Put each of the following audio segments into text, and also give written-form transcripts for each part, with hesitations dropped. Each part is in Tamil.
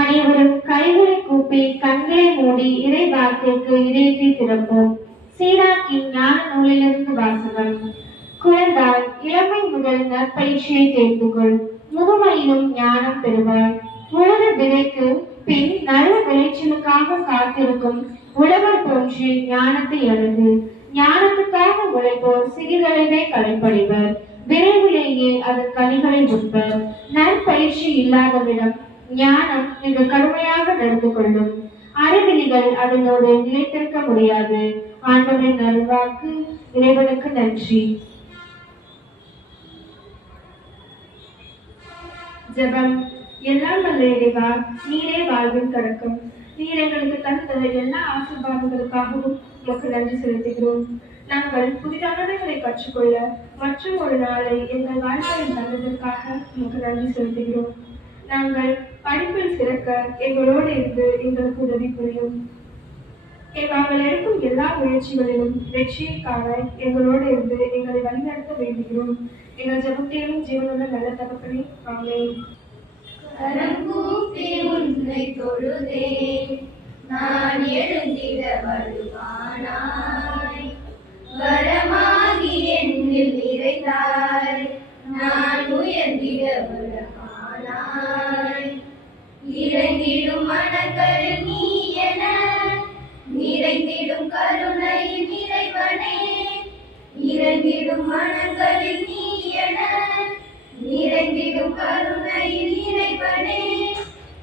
அனைவரும் கைகளை கூப்பி கண்களை மூடி இறை வார்த்தைக்கு இதயத்தை திறப்போம். சீராக்கின் ஞான நூலிலிருந்து வாசகம். குழந்தாய், இளமை முதல் நற்பயிற்சியை தேர்ந்து கொள், முதுமையிலும் ஞானம் பெறுவாய். உலக விதைக்கு பின் நல்ல விளைச்சலுக்காக காத்திருக்கும் உழவர் போன்று ஞானத்தை எழுது. ஞானத்துக்காக உழைப்போர் சிறிதளவே களைப்படைவர், விரைவிலேயே அதன் கனிகளை உண்பர். நற்பயிற்சி இல்லாதவிடம் ஞானம் மிக கடுமையாக நடந்து கொள்ளும். அறிவிலிகள் அதனோடு நிலைத்திருக்க முடியாது. ஆண்டவரின் நல்வாக்கு. இறைவனுக்கு நன்றி. ஜெபம். எல்லாம் வல்ல இறைவா, நீரே வாழ்வின் தொடக்கம். நீர் எங்களுக்கு தந்த எல்லா ஆசீர்வாதங்களுக்காகவும் உமக்கு நன்றி செலுத்துகிறோம். நாங்கள் புதிதானவைகளை கற்றுக்கொள்ள மற்றும் ஒரு நாளை எங்கள் வாழ்க்கையில் தந்ததற்காக உமக்கு நன்றி செலுத்துகிறோம். நாங்கள் படிப்பில் சிறக்க எங்களோடு இருந்து எங்களுக்கு உதவி புரியும். நாங்கள் எடுக்கும் எல்லா முயற்சிகளிலும் வெற்றியை காண எங்களோடு இருந்து எங்களை வழிநடத்த வேண்டுகிறோம். எங்கள் ஜெபத்தையும் ஜீவனுள்ள நல்ல தகப்பனே, ஆமென். கரங்கூப்பி உன்னை தொழுதேன், நான் எழுந்திட வருவானாய். வரமாகி என்னில் நிறைந்தாய், நான் உயர்ந்திட வரமானாய். இறங்கிடும் மனங்களில் நீ என நிறைந்திடும் கருணை நிறைவனே. இறங்கிடும் மனங்களில் நீ என நிறைந்திடும் கருணையில் இறைவனே.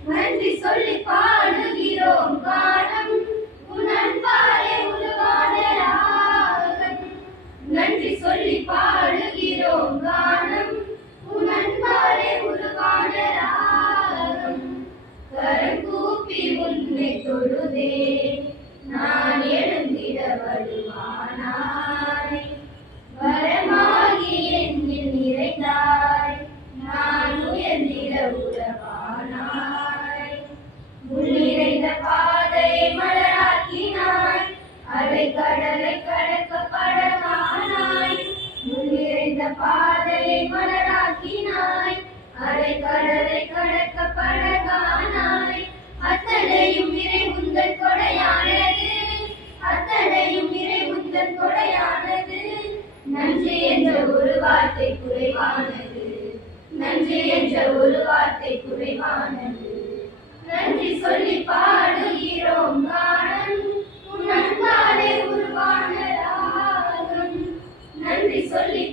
நன்றி சொல்லி பாடுகிறோம் காலம், உன் அன்பாலே உருவான ராகம். நன்றி சொல்லி பாடுகிறோம் காலம், உன் அன்பாலே உருவான ராகம். கரம் கூப்பி உன்னை தொழுதேன், நான் எழுந்திட வருவானாய். வரமாகி என்னில் நிறைந்தாய், நான் உயர்ந்திட உறவானாய். முள் நிறைந்த பாதை மலராக்கினாய், அலை கடலை கடக்க படகானாய். முள் நிறைந்த பாதை மலராக்கினாய், அலை கடலை கடக்க படகானாய். அத்தனையும் இறை உந்தன் கொடையானது, அத்தனையும் இறை உந்தன் கொடையானது. நன்றி என்ற ஒரு வார்த்தை குறைவானது, நன்றி என்ற ஒரு வார்த்தை குறைவானது. நன்றி சொல்லி பாடுகிறோம் காலம், உன் அன்பாலே உருவான ராகம். நன்றி சொல்லி